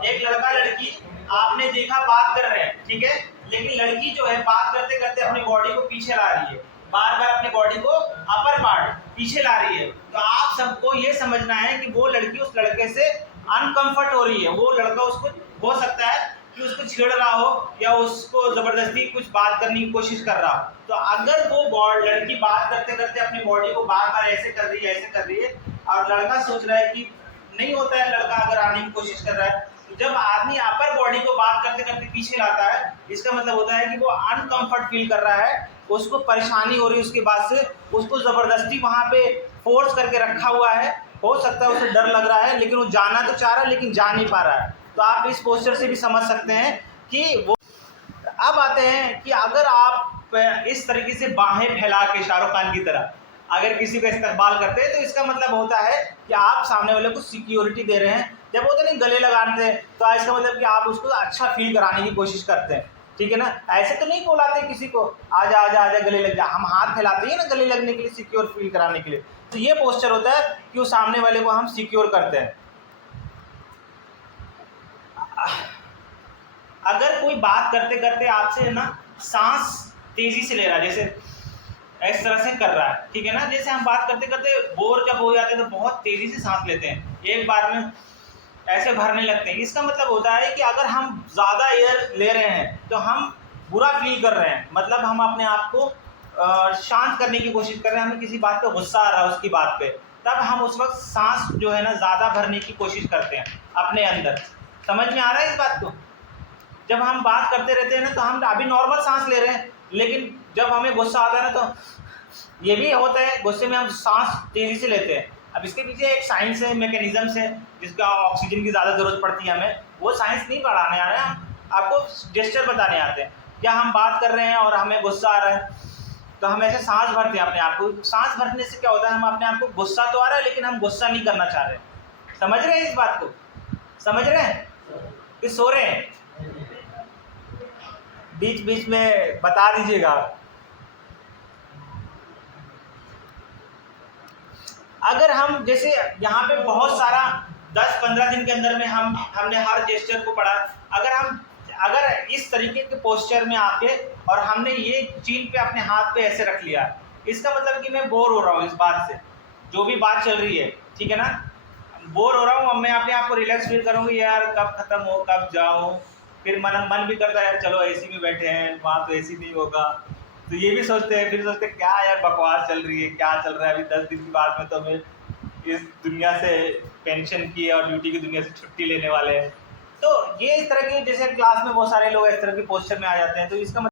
एक लड़का लड़की आपने देखा बात कर रहे हैं, ठीक है, लेकिन लड़की जो है बात करते करते अपनी बॉडी को पीछे ला रही है, बार बार अपनी बॉडी को अपर पार्ट पीछे ला रही है, तो आप सबको ये समझना है कि वो लड़की उस लड़के से अनकंफर्ट हो रही है। वो लड़का उसको हो सकता है कि उसको छेड़ रहा हो या उसको ज़बरदस्ती कुछ बात करने की कोशिश कर रहा हो। तो अगर वो लड़की बात करते करते अपनी बॉडी को बार बार ऐसे कर रही है और लड़का सोच रहा है कि नहीं होता है, लड़का अगर आने की कोशिश कर रहा है, तो जब आदमी अपर बॉडी को बात करते करते पीछे लाता है, इसका मतलब होता है कि वो अनकंफर्ट फील कर रहा है, उसको परेशानी हो रही है, उसके बाद से उसको ज़बरदस्ती वहाँ पे फोर्स करके रखा हुआ है। हो सकता है उसे डर लग रहा है, लेकिन वो जाना तो चाह रहा है लेकिन जा नहीं पा रहा है। तो आप इस पोस्चर से भी समझ सकते हैं कि वो। अब आते हैं कि अगर आप इस तरीके से बाहें फैला के शाहरुख खान की तरह अगर किसी का इस्तकबाल करते हैं, तो इसका मतलब होता है कि आप सामने वाले को सिक्योरिटी दे रहे हैं। जब वो तो नहीं गले लगाते हैं, तो इसका मतलब कि आप उसको अच्छा फील कराने की कोशिश करते हैं, ठीक है ना। ऐसे तो नहीं बुलाते किसी को आजा आजा आजा गले लग जा, हम हाथ फैलाते हैं ना गले लगने के लिए, सिक्योर फील कराने के लिए। तो ये पोस्चर होता है कि वो सामने वाले को हम सिक्योर करते हैं। अगर कोई बात करते करते आपसे ना सांस तेजी से ले रहा है, जैसे इस तरह से कर रहा है, ठीक है ना, जैसे हम बात करते करते बोर जब हो जाते हैं तो बहुत तेजी से सांस लेते हैं, एक बार में ऐसे भरने लगते हैं। इसका मतलब होता है कि अगर हम ज़्यादा एयर ले रहे हैं तो हम बुरा फील कर रहे हैं, मतलब हम अपने आप को शांत करने की कोशिश कर रहे हैं, हमें किसी बात पे गुस्सा आ रहा है उसकी बात पे, तब हम उस वक्त सांस जो है ना ज़्यादा भरने की कोशिश करते हैं अपने अंदर। समझ में आ रहा है इस बात को? जब हम बात करते रहते हैं ना तो हम अभी नॉर्मल सांस ले रहे हैं, लेकिन जब हमें गुस्सा आता है ना तो ये भी होता है, गुस्से में हम सांस तेज़ी से लेते हैं। अब इसके पीछे एक साइंस है, मैकेनिज्म है, जिसका ऑक्सीजन की ज़्यादा ज़रूरत पड़ती है हमें, वो साइंस नहीं पढ़ाने आ रहे हैं, आपको जेस्चर बताने आते हैं। क्या हम बात कर रहे हैं और हमें गुस्सा आ रहा है तो हम ऐसे सांस भरते हैं अपने आप को। सांस भरने से क्या होता है, हम अपने आप को, गुस्सा तो आ रहा है लेकिन हम गुस्सा नहीं करना चाह रहे। समझ रहे हैं इस बात को? समझ रहे हैं कि सो रहे हैं? बीच बीच में बता दीजिएगा। अगर हम जैसे यहाँ पे बहुत सारा 10-15 दिन के अंदर में हमने हर जेस्चर को पढ़ा, अगर इस तरीके के पोस्चर में आके और हमने ये चीन पे अपने हाथ पे ऐसे रख लिया, इसका मतलब कि मैं बोर हो रहा हूँ इस बात से, जो भी बात चल रही है, ठीक है ना, बोर हो रहा हूँ। अब मैं अपने आप को रिलैक्स फील करूँगी, यार कब खत्म हो, कब जाऊँ। फिर मन भी करता है चलो एसी में बैठे हैं, वहाँ तो एसी नहीं होगा, तो ये भी सोचते हैं, फिर सोचते हैं क्या यार बकवास चल रही है, क्या चल रहा है, अभी 10 दिन के बाद में तो हमें इस दुनिया से पेंशन की और ड्यूटी की दुनिया से छुट्टी लेने वाले हैं। तो ये इस तरह की, जैसे क्लास में बहुत सारे लोग इस तरह के पोस्चर में आ जाते हैं, तो इसका